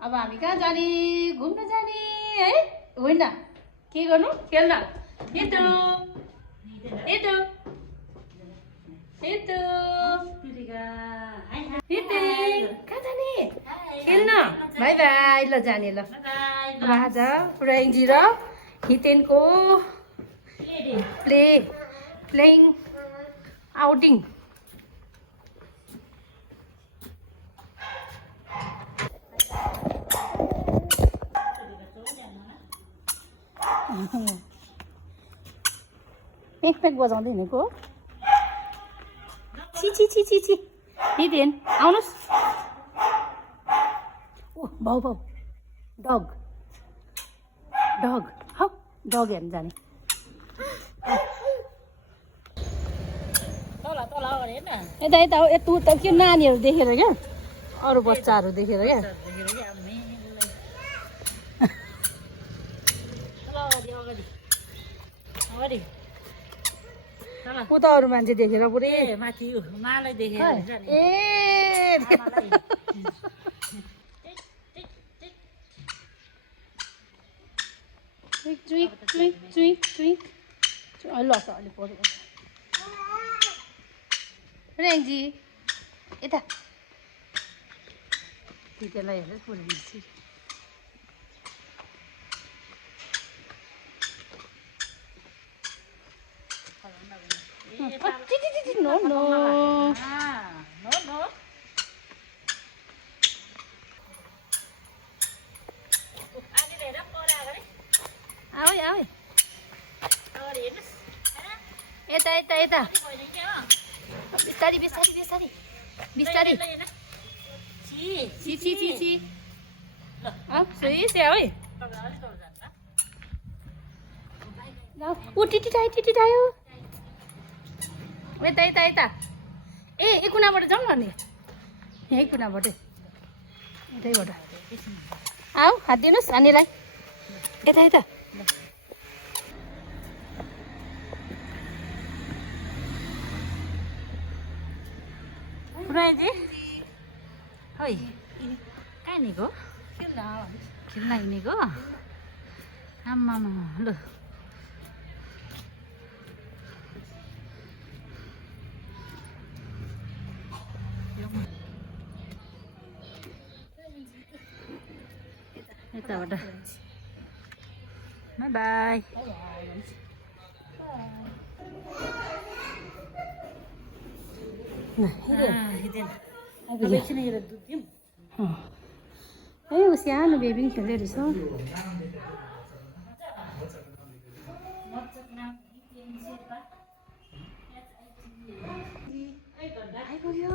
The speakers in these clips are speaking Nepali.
अब हामी कहाँ जाने घुम्न जाने है होइन के गर्नु खेल्न यतो यतो यतो कहाँ जाने खेल्न बाई बाई ल जाने ल अब आज पुराइजी र हितेनको प्लेइङ आउटिङ पेक बजाउँदै हिँडेको छि छि छि छि छि हितेन आउनुहोस् ओ भाउ भाउ डग डग हौ डग हेर्नु जाने यता यता यता उता के नानीहरू देखेर क्या अरू बच्चाहरू देखेर क्या उता अरू मान्छे देखेर पुरै माथि मालाई देखेर ए ट्विक ट्विक ट्विक ट्विक ल अलिक पऱ्यो रेन्जी यता त्यसलाई हेरेर पुरै दिन्छु No, no. No, no. Aoi, aoi. Eta, eta, eta. Bistari, bistari, bistari. Bistari. Chi, chi, chi, chi. Au, sui, se aoi. Nào, ui, titi tayo. यता यता यता ए एक कुनाबाट जाउँ न नि यही कुनाबाट यतैबाट आऊ हात दिनुहोस् नानीलाई यता यता पुराइजी है कहाँ हिँडेको खेल्न हिँडेको आम्मामा लु यताबाट बाई बाई ए ऊ सानो बेबी नि खेल्दै रहेछ आइपुग्यो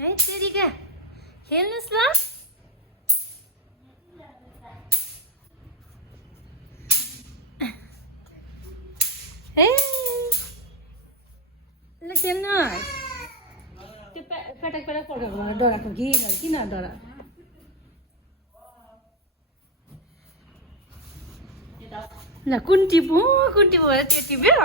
है तेरिका खेल्नुहोस् ल ए ल खेल्नुहोस् त्यो पटक पटक पड्काएको डराएको किन डरा ल कुन टिपु भएर त्यो टिप्यो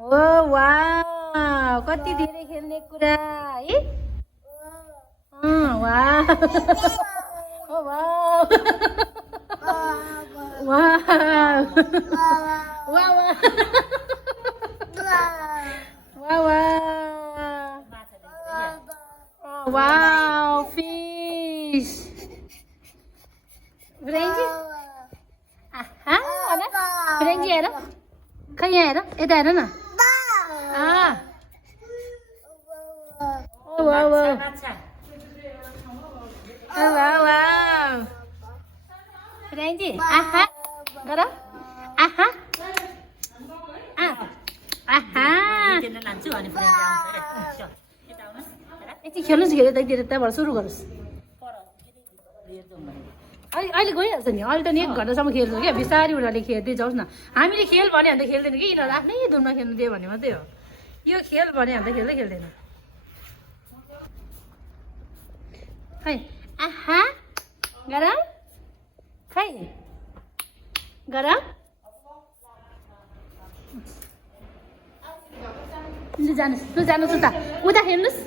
ओ वाउ कति धेरै खेल्ने कुरा है wow oh wow wow wow wow fish Renji, Renji हेर खै यहाँ हेर यता हेर न Renji आहा गर आहा आहा एकछिन खेल्नुहोस् त्यहाँबाट सुरु गरोस् अहिले गइहाल्छ नि अहिले त नि 1 घन्टासम्म खेल्छ क्या बिस्तारै उनीहरूले खेल्दै जाओस् न हामीले खेल भन्यो भने त खेल्दैन कि यिनीहरू आफ्नै धुनमा खेल्नु दियो भने मात्रै हो यो खेल भन्यो भने त खेल्दैन है आहा गरम खै गरम लु जानुहोस् उता उता खेल्नुहोस्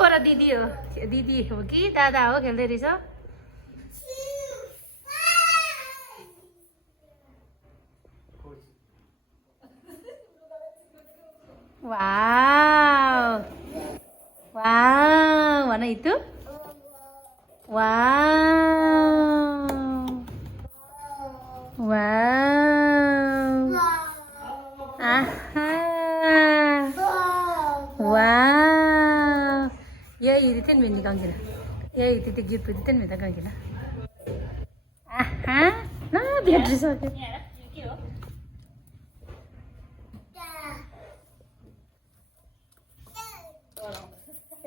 पर दिदी हो कि दादा हो खेल्दै रहेछ वाउ वाउ भन हितु वाउ वाउ आहा वाउ यही हिँड्थ्यो नि मिनी गङ्गिला यही त्यो गीत बुझ्थ्यो नि त गङ्गिला आहा न भेटिसक्यो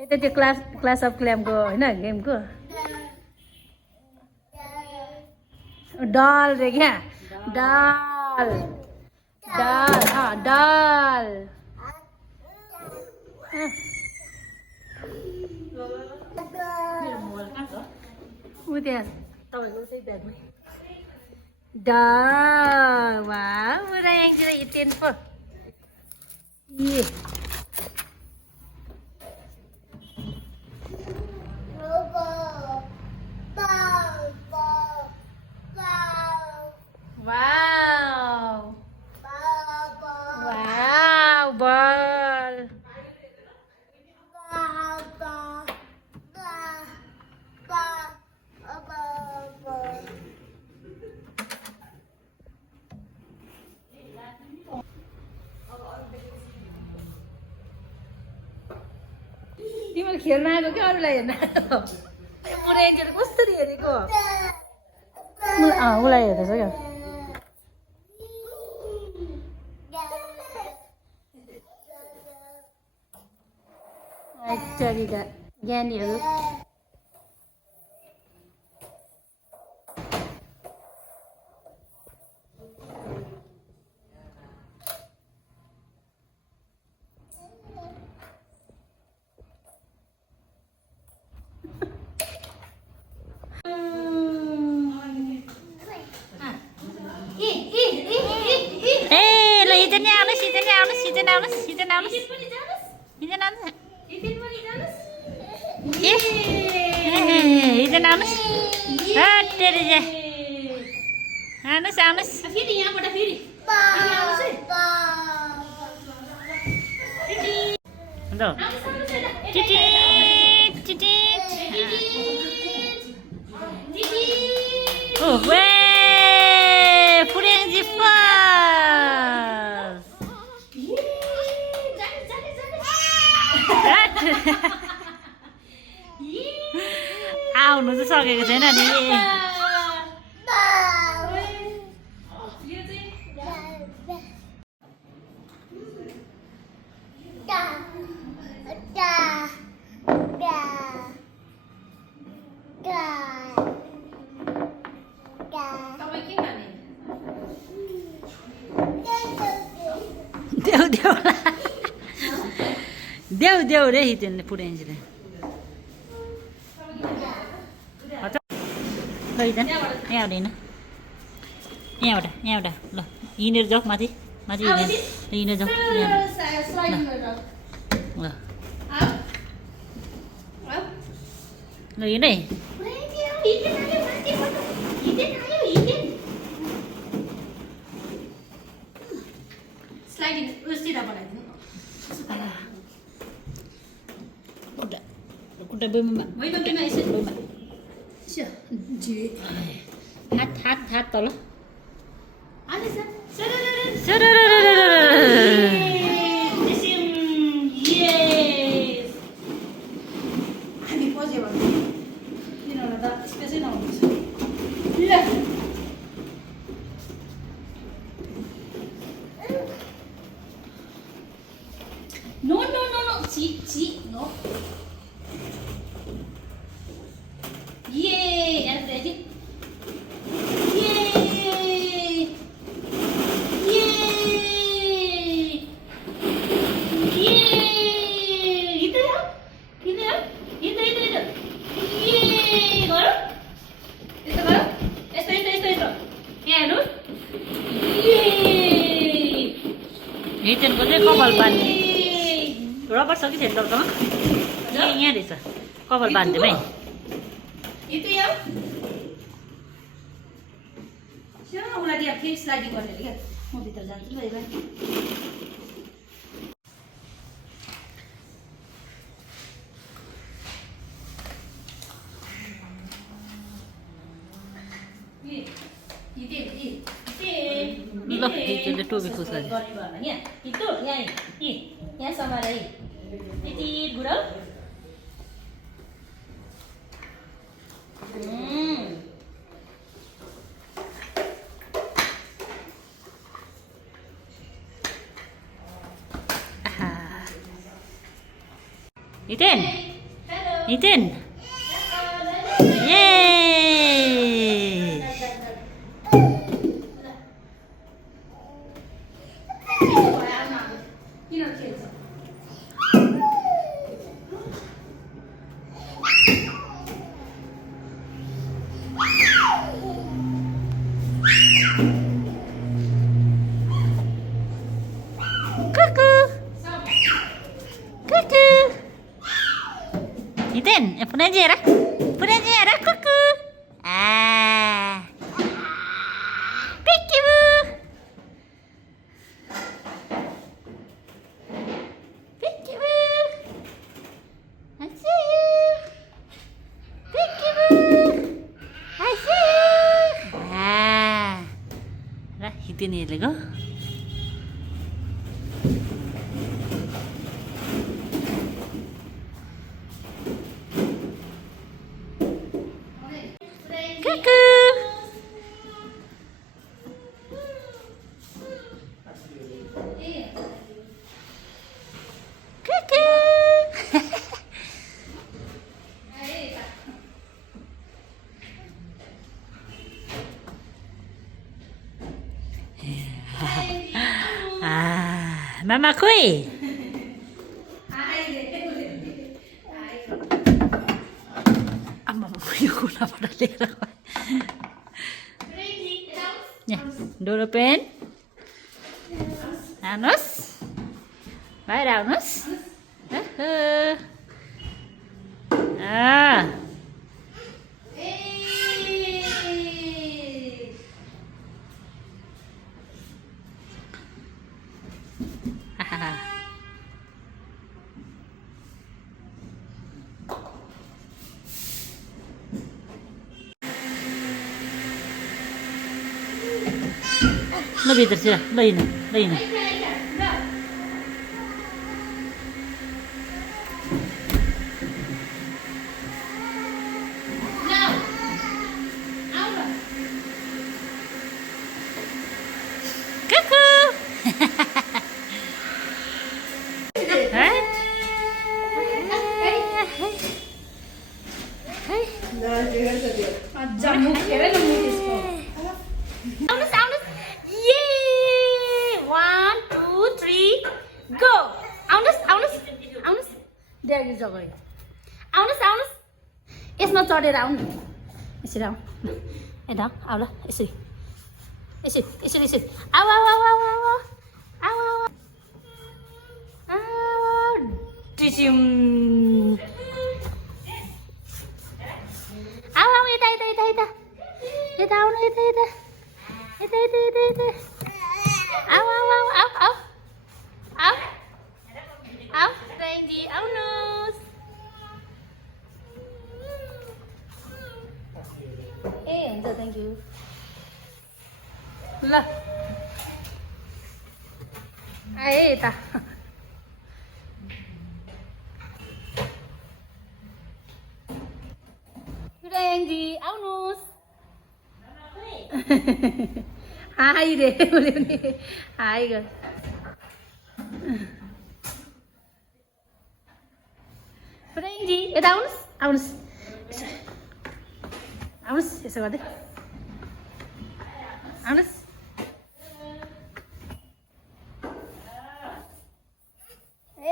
यता त्यो क्लास अफ क्ल्यामको होइन गेमको डल रे क्या डल डल डल ऊ त्यहाँ तपाईँको उतै ब्यागमै डल वा उता यहाँतिर टेन पो ए Wow! Wow, ball! तिमीले खेल्न आएको क्या अरूलाई हेर्न आएको रेन्जर कस्तो हेरेको उसलाई हेर्दैछ क्या आइटरीका ज्ञानीहरू आउनु चाहिँ सकेको छैन नि देऊ रे हिँड्ने पुऱ्याइन्छ यहाँबाट ल हिँडेर जाऊ माथि हिँडेर जाऊ ल ल हिँड है खुट्टा बेमा हात तल इटेनको चाहिँ कपाल बाँध्ने रबर छ कि छैन तपाईँसँग यहाँ रहेछ कपाल बाँधिदिउँ है itu ya siapa ulah dia fix lagi boleh lihat mau diterjang dulu ya ल त्यो टोपी खुस गरे itu यहाँ sama lagi titit gurau Iten Iten yeay Iten, punya aja kuku. Pikibu. Pikibu. Asyik. Pikibu. Asyik. Dah, itu nih lego. Mama Kui. Mama Kui aku nak pada lihat. Ya, dulu pen. Anus. Baik dah Anus. Lebih terserah, lain. Kuku. आउनुहोस् यसमा चढेर आउनु यसरी आउनु यता आऊ ल यसरी आऊ आऊ आऊ आऊ आऊ आऊ आऊ टिचिम आऊ आऊ यता आउनु यता आऊ आऊ आऊ आऊ आऊ आऊ आऊ रेन्जी आउनुहोस् ए हुन्छ थ्याङ्क यू ल आए यता रेन्जी आउनुहोस् हाई रे बोल्यो नि हाई गर रेन्जी यता आउनुहोस् यसो गर्दै आउनुहोस् ए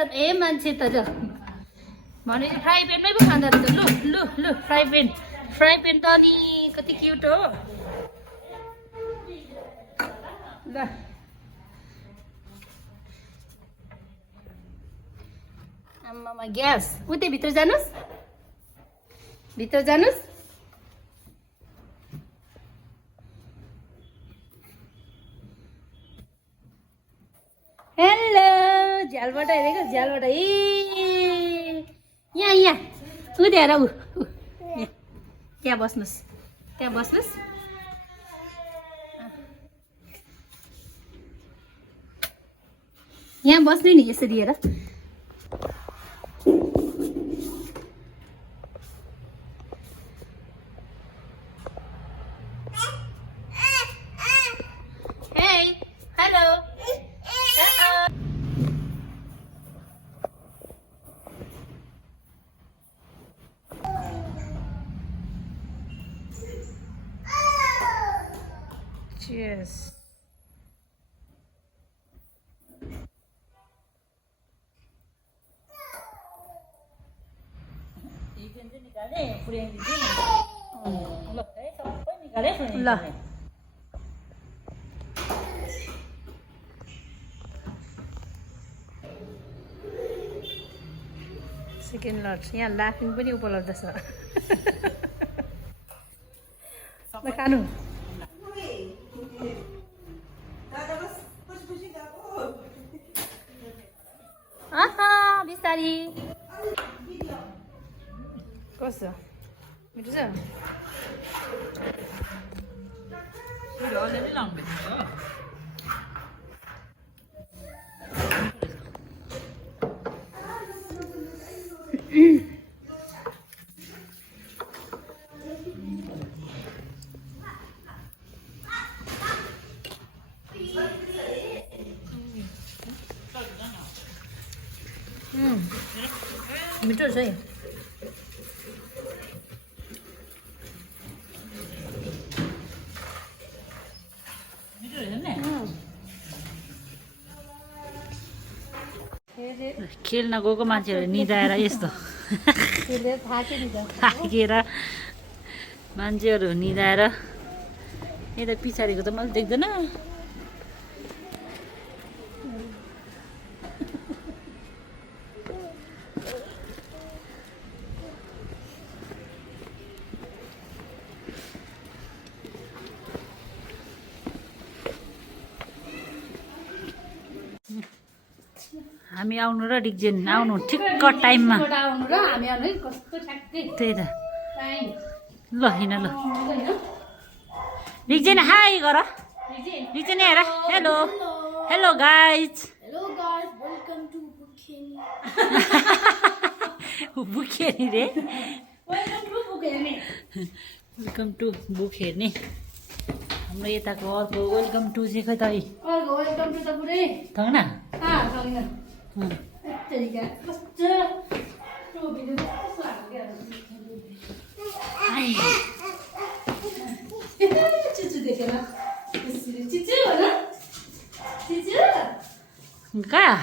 किचन मान्छे त जो भनेपछि फ्राई प्यानमै पो खाँदो रहेछ लु लु लु फ्राई प्यान त नि कति क्युट हो ल आम्मामा ग्यास उतै भित्र जानुहोस् हेलो झ्यालबाट हेरेको झ्यालबाट ए यहाँ उध्याएर त्यहाँ बस्नुहोस् यहाँ बस्नु नि यसरी हेर Cheers. ल सेकेन्ड लट यहाँ लाफिङ पनि उपलब्ध छ खानु बिस्तारी कस्तो मिठो छ मिठो छ है खेल्न गएको मान्छेहरू निदाएर यस्तो थाकेर मान्छेहरू निदाएर यता पछाडिको त मैले देख्दैन हामी आउनु र डिक्जेन आउनु ठिक्क टाइममा त्यही त ल हिँड ल डिक्जेन हाई गर डिक्जेन हेर हेलो हेलो गाइज बुक हेर्ने रे वेलकम टु बुक हेर्ने हाम्रो यताको अर्को वेलकम टु चाहिँ खै त है थङ न कहाँ